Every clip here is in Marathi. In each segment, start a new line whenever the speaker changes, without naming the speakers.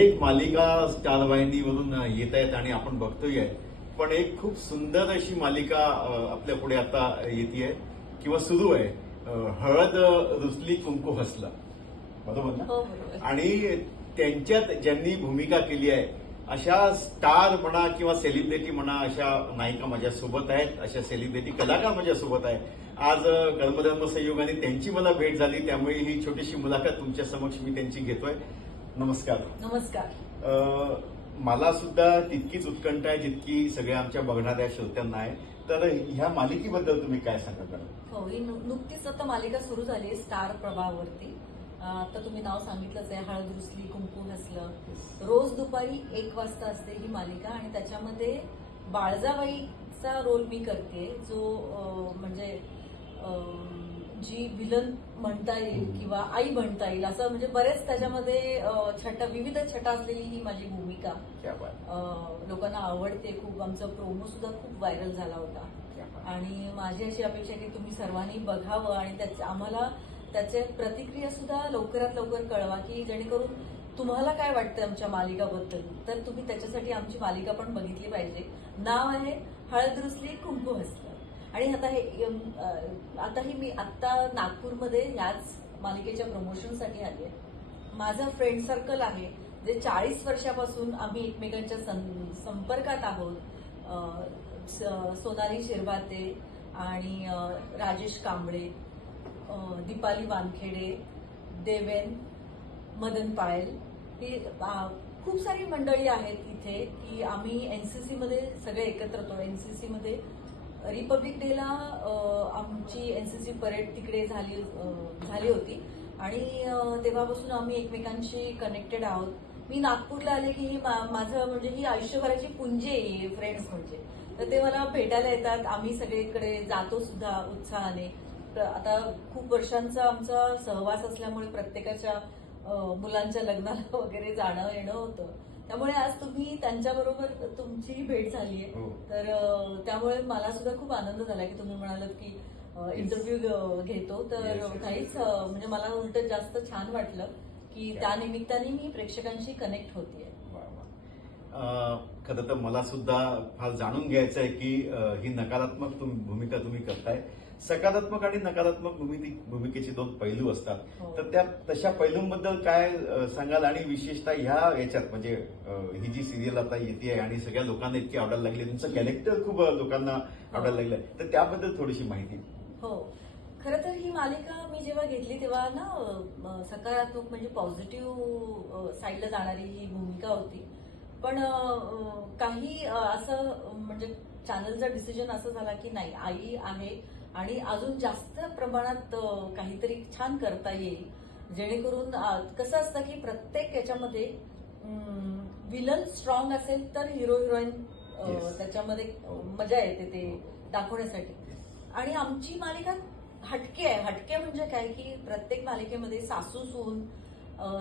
अनेक मालिका स्टार वाहिनीवरून येत आहेत आणि आपण बघतोय आहे. पण एक खूप सुंदर अशी मालिका आपल्या पुढे आता येते किंवा सुरू आहे. हळद रुसली कुंकू हसला. बरोबर ना?
हो
आणि त्यांच्यात ज्यांनी भूमिका केली आहे अशा स्टार म्हणा किंवा सेलिब्रिटी म्हणा अशा नायिका माझ्यासोबत आहेत अशा सेलिब्रिटी कलाकार माझ्यासोबत आहे आज कर्मधर्म संयोगाने त्यांची मला भेट झाली त्यामुळे ही छोटीशी मुलाखत तुमच्या समक्ष मी त्यांची घेतोय. नमस्कार.
नमस्कार.
मला सुद्धा तितकीच उत्कंठ आहे जितकी सगळ्या आमच्या बघणाऱ्या श्रोत्यांना आहे. तर ह्या मालिकेबद्दल तुम्ही काय सांगा मॅडम?
हो ही नुकतीच आता मालिका सुरू झाली स्टार प्रभावरती आता तुम्ही नाव सांगितलंच आहे हळद रुसली कुंकू हसलं. रोज दुपारी एक वाजता असते ही मालिका आणि त्याच्यामध्ये बाळजाबाईचा रोल मी करते जो म्हणजे जी विलन म्हणता येईल किंवा आई म्हणता येईल असं म्हणजे बरेच त्याच्यामध्ये छटा विविध छटा असलेली ही माझी भूमिका. लोकांना आवडते खूप. आमचा प्रोमो सुद्धा खूप व्हायरल झाला होता. आणि माझी अशी अपेक्षा की तुम्ही सर्वांनी बघावं आणि त्याच्या आम्हाला त्याचे प्रतिक्रिया सुद्धा लवकरात लवकर कळवा की जेणेकरून तुम्हाला काय वाटतं आमच्या मालिकाबद्दल. तर तुम्ही त्याच्यासाठी आमची मालिका पण बघितली पाहिजे. नाव आहे हळद रुसली कुंकू हसलं. आणि आता हे आता ही मी आत्ता नागपूरमध्ये याच मालिकेच्या प्रमोशनसाठी आली आहे. माझं फ्रेंड सर्कल आहे जे चाळीस वर्षापासून आम्ही एकमेकांच्या सं- संपर्कात आहोत. स- सोनाली शिरभाते आणि राजेश कांबळे दीपाली वानखेडे देवेन मदन पायल. ही खूप सारी मंडळी आहेत इथे की आम्ही एन सी सीमध्ये सगळे एकत्र होतो. एनसीसी मध्ये रिपब्लिक डेला अं, आमची एनसीसी परेड तिकडे झाली झाली होती. आणि तेव्हापासून आम्ही एकमेकांशी कनेक्टेड आहोत. मी नागपूरला आले की ही मा- माझं म्हणजे ही आयुष्यभराची पुंजी आहे फ्रेंड्स म्हणजे. तर ते मला भेटायला येतात. आम्ही सगळीकडे जातो सुद्धा उत्साहाने. तर आता खूप वर्षांचा आमचा सहवास असल्यामुळे प्रत्येकाच्या मुलांच्या लग्नाला वगैरे जाणं येणं होतं. त्यामुळे आज तुम्ही त्यांच्याबरोबर तुमची भेट झाली आहे
हो.
तर त्यामुळे मला सुद्धा खूप आनंद झाला की तुम्ही म्हणालात की इंटरव्ह्यू घेतो. तर. काहीच म्हणजे मला उलट जास्त छान वाटलं की त्या निमित्ताने मी प्रेक्षकांशी कनेक्ट होतीये.
खरं तर मला सुद्धा फार जाणून घ्यायचं आहे की ही नकारात्मक तुम- भूमिका तुम्ही करताय. सकारात्मक आणि नकारात्मक भूमिती भूमिकेचे दोन पैलू असतात.
हो.
तर त्या तशा पैलूंबद्दल काय सांगाल? आणि विशेषतः ह्या याच्यात म्हणजे ही जी सिरियल आता येते आणि सगळ्या लोकांना इतकी आवडायला लागली तुमचं कॅरेक्टर खूप लोकांना आवडायला लागलंय तर त्याबद्दल थोडीशी माहिती.
हो. खरं तर ही मालिका मी जेव्हा घेतली तेव्हा ना सकारात्मक म्हणजे पॉझिटिव्ह साईडला जाणारी ही भूमिका होती. पण काही असं म्हणजे चॅनलचा डिसिजन असं झाला की नाही आई आहे आणि अजून जास्त प्रमाणात काहीतरी छान करता येईल. जेणेकरून कसं असतं की प्रत्येक याच्यामध्ये विलन स्ट्रॉंग असेल तर हिरो हिरोईन. त्याच्यामध्ये मजा येते ते दाखवण्यासाठी. आणि आमची मालिका हटके आहे. हटके म्हणजे काय की प्रत्येक मालिकेमध्ये सासू सून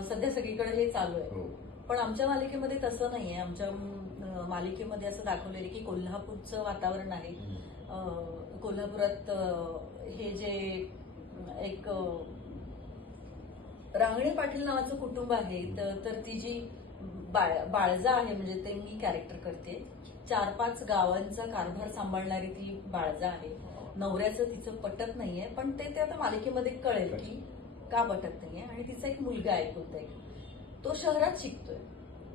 सध्या सगळीकडे हे चालू आहे.
हो.
पण आमच्या मालिकेमध्ये तसं नाहीये. आमच्या अं, मालिकेमध्ये असं दाखवलेलं आहे की कोल्हापूरचं वातावरण आहे. कोल्हापुरात हे जे एक रांगणे पाटील नावाचं कुटुंब आहे तर तर ती जी बाळ बाळजा आहे म्हणजे ते मी कॅरेक्टर करते. चार पाच गावांचा कारभार सांभाळणारी ती बाळजा आहे. नवऱ्याचं तिचं पटत नाहीये पण ते ते आता मालिकेमध्ये कळेल की का पटत नाहीये आणि तिचा एक मुलगा आहे कोणता एक. तो शहरात शिकतोय.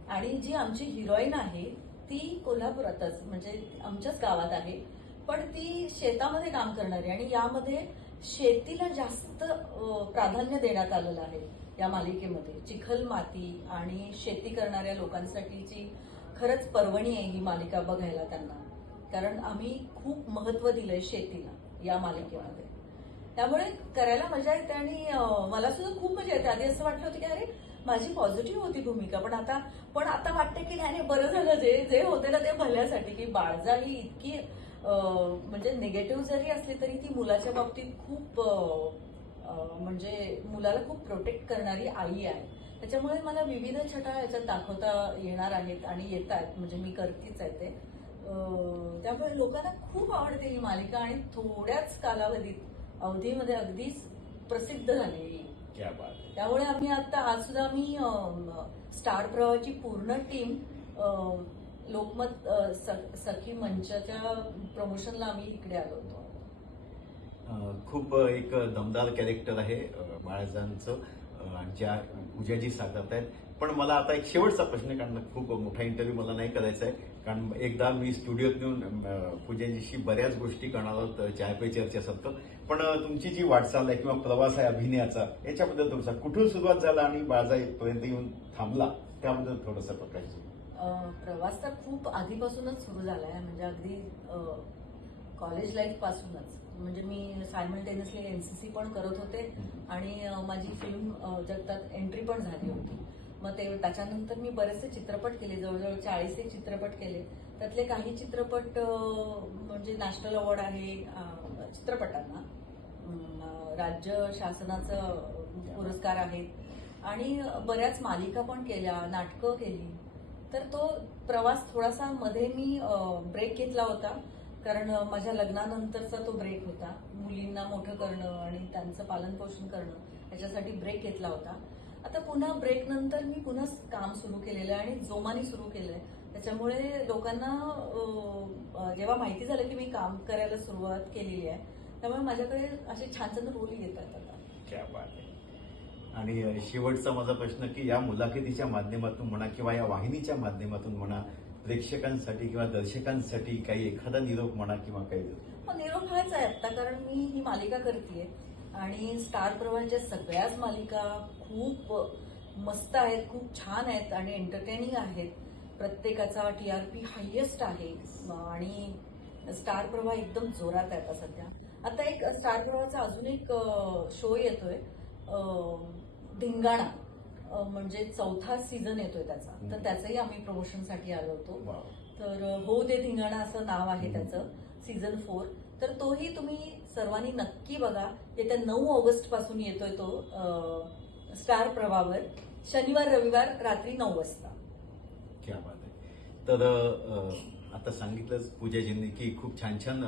आणि जी आमची हिरोईन आहे ती कोल्हापुरातच म्हणजे आमच्याच गावात आहे. पण ती शेतामध्ये काम करणारी आणि यामध्ये शेतीला जास्त प्राधान्य देण्यात आलेलं आहे या मालिकेमध्ये. चिखल माती आणि शेती करणाऱ्या लोकांसाठीची खरंच पर्वणी आहे ही मालिका बघायला त्यांना. कारण आम्ही खूप महत्त्व दिलंय शेतीला या मालिकेमध्ये. त्यामुळे करायला मजा येते आणि मला सुद्धा खूप मजा येते. आधी असं वाटलं होतं की अरे माझी पॉझिटिव्ह होती भूमिका पण आता पण आता वाटतं की नाही नाही, बरं झालं. जे जे होते ना ते भल्यासाठी की बाळजा ही इतकी म्हणजे निगेटिव्ह जरी असली तरी ती मुलाच्या बाबतीत खूप म्हणजे मुलाला खूप प्रोटेक्ट करणारी आई आहे. त्याच्यामुळे मला विविध छटा याच्यात दाखवता येणार आहेत आणि येत आहेत. म्हणजे मी करतीच आहे ते. त्यामुळे लोकांना खूप आवडते ही मालिका आणि थोड्याच कालावधीत अवधीमध्ये अगदीच प्रसिद्ध झाली
क्या बात आहे
त्यामुळे आम्ही आता आज सुद्धा आम्ही स्टार प्रवाहाची पूर्ण टीम लोकमत सखी मंचाच्या प्रमोशनला आम्ही इकडे आलो होतो.
खूप एक दमदार कॅरेक्टर आहे बाळाजांचं ज्या पूजाजी साकारत आहेत. पण मला आता एक शेवटचा प्रश्न कारण खूप मोठा इंटरव्ह्यू मला नाही करायचा आहे. कारण एकदा मी स्टुडिओत येऊन पूजाजीशी बऱ्याच गोष्टी करणार आहोत चाय पे चर्चेसारखं पण तुमची जी वाटचाल आहे किंवा प्रवास आहे अभिनयाचा याच्याबद्दल तुमचा कुठून सुरुवात झाला आणि बाळाजापर्यंत येऊन थांबला? त्याबद्दल थोडंसं प्रकाश
प्रवास तर खूप आधीपासूनच सुरू झाला आहे म्हणजे अगदी कॉलेज लाईफ पासूनच. म्हणजे मी सायमल्टेनियसली एनसीसी पण करत होते आणि माझी फिल्म जगतात एंट्री पण झाली होती. मग ते त्याच्यानंतर मी बरेचसे चित्रपट केले जवळजवळ चाळीस एक चित्रपट केले. त्यातले काही चित्रपट म्हणजे नॅशनल अवॉर्ड आहे चित्रपटांना. राज्य शासनाचं पुरस्कार आहेत. आणि बऱ्याच मालिका पण केल्या नाटकं केली. तर तो प्रवास थोडासा मध्ये मी ब्रेक घेतला होता. कारण माझ्या लग्नानंतरचा तो ब्रेक होता. मुलींना मोठं करणं आणि त्यांचं पालनपोषण करणं याच्यासाठी ब्रेक घेतला होता. आता पुन्हा ब्रेक नंतर मी पुन्हा काम सुरू केलेलं आहे आणि जोमाने सुरू केलंय. त्याच्यामुळे लोकांना जेव्हा माहिती झालं की मी काम करायला सुरुवात केलेली आहे त्यामुळे माझ्याकडे असे छान छान रोल येतात आता.
क्या बात आहे. आणि शेवटचा माझा प्रश्न की या मुलाखतीच्या माध्यमातून म्हणा किंवा या वाहिनीच्या माध्यमातून म्हणा प्रेक्षकांसाठी किंवा दर्शकांसाठी काही एखादा निरोप म्हणा किंवा काही.
हो, निरोप हाच आहे आता कारण मी ही मालिका करते आणि स्टार प्रवाहाच्या सगळ्याच मालिका खूप मस्त आहेत खूप छान आहेत आणि एंटरटेनिंग आहेत. प्रत्येकाचा टी आर पी हायेस्ट आहे. आणि स्टार प्रवाह एकदम जोरात आहे आता सध्या. आता एक स्टार प्रवाहाचा अजून एक शो येतोय. धिंगाणा म्हणजे चौथा सीझन येतोय त्याचा. तर त्याचंही आम्ही प्रमोशनसाठी आलो होतो.
तर
हो दे धिंगाणा असं नाव आहे त्याचं सीझन फोर तर तोही तुम्ही सर्वांनी नक्की बघा. येत्या नऊ ऑगस्टपासून येतोय तो स्टार प्रवाहावर शनिवार रविवार रात्री नऊ वाजता.
क्या बात आहे. तर आता सांगितलंच पूजाजींनी की खूप छान छान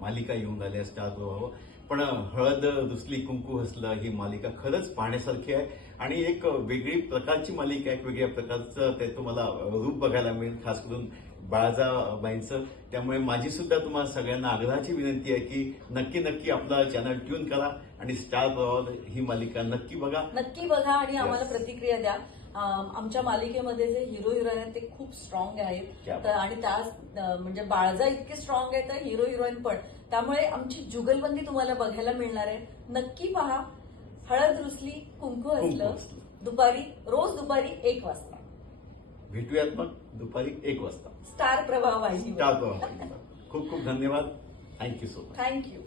मालिका येऊन आल्या स्टार प्रभाव पण हळद दुसली कुंकू हसलं ही मालिका खरंच पाहण्यासारखी आहे. आणि एक वेगळी प्रकारची मालिका एक वेगळ्या प्रकारचं ते तुम्हाला रूप बघायला मिळेल खास करून बाळाजाबाईंचं. त्यामुळे माझी सुद्धा तुम्हाला सगळ्यांना आग्रहाची विनंती आहे की नक्की नक्की आपला चॅनल ट्यून करा आणि स्टार प्रभाव ही मालिका नक्की बघा.
नक्की बघा आणि आम्हाला. प्रतिक्रिया द्या. आमच्या मालिकेमध्ये जे हिरो हिरोईन आहेत ते खूप स्ट्रॉंग आहेत. तर आणि त्या म्हणजे बाळजा इतके स्ट्रॉंग आहेत तर हिरो हिरोईन पण. त्यामुळे आमची जुगलबंदी तुम्हाला बघायला मिळणार आहे. नक्की पहा. हळद रुसली कुंकू असलं. दुपारी रोज दुपारी एक वाजता.
भेटूयात मग दुपारी एक वाजता. स्टार प्रभाव खूप खूप धन्यवाद. Thank you so much
thank you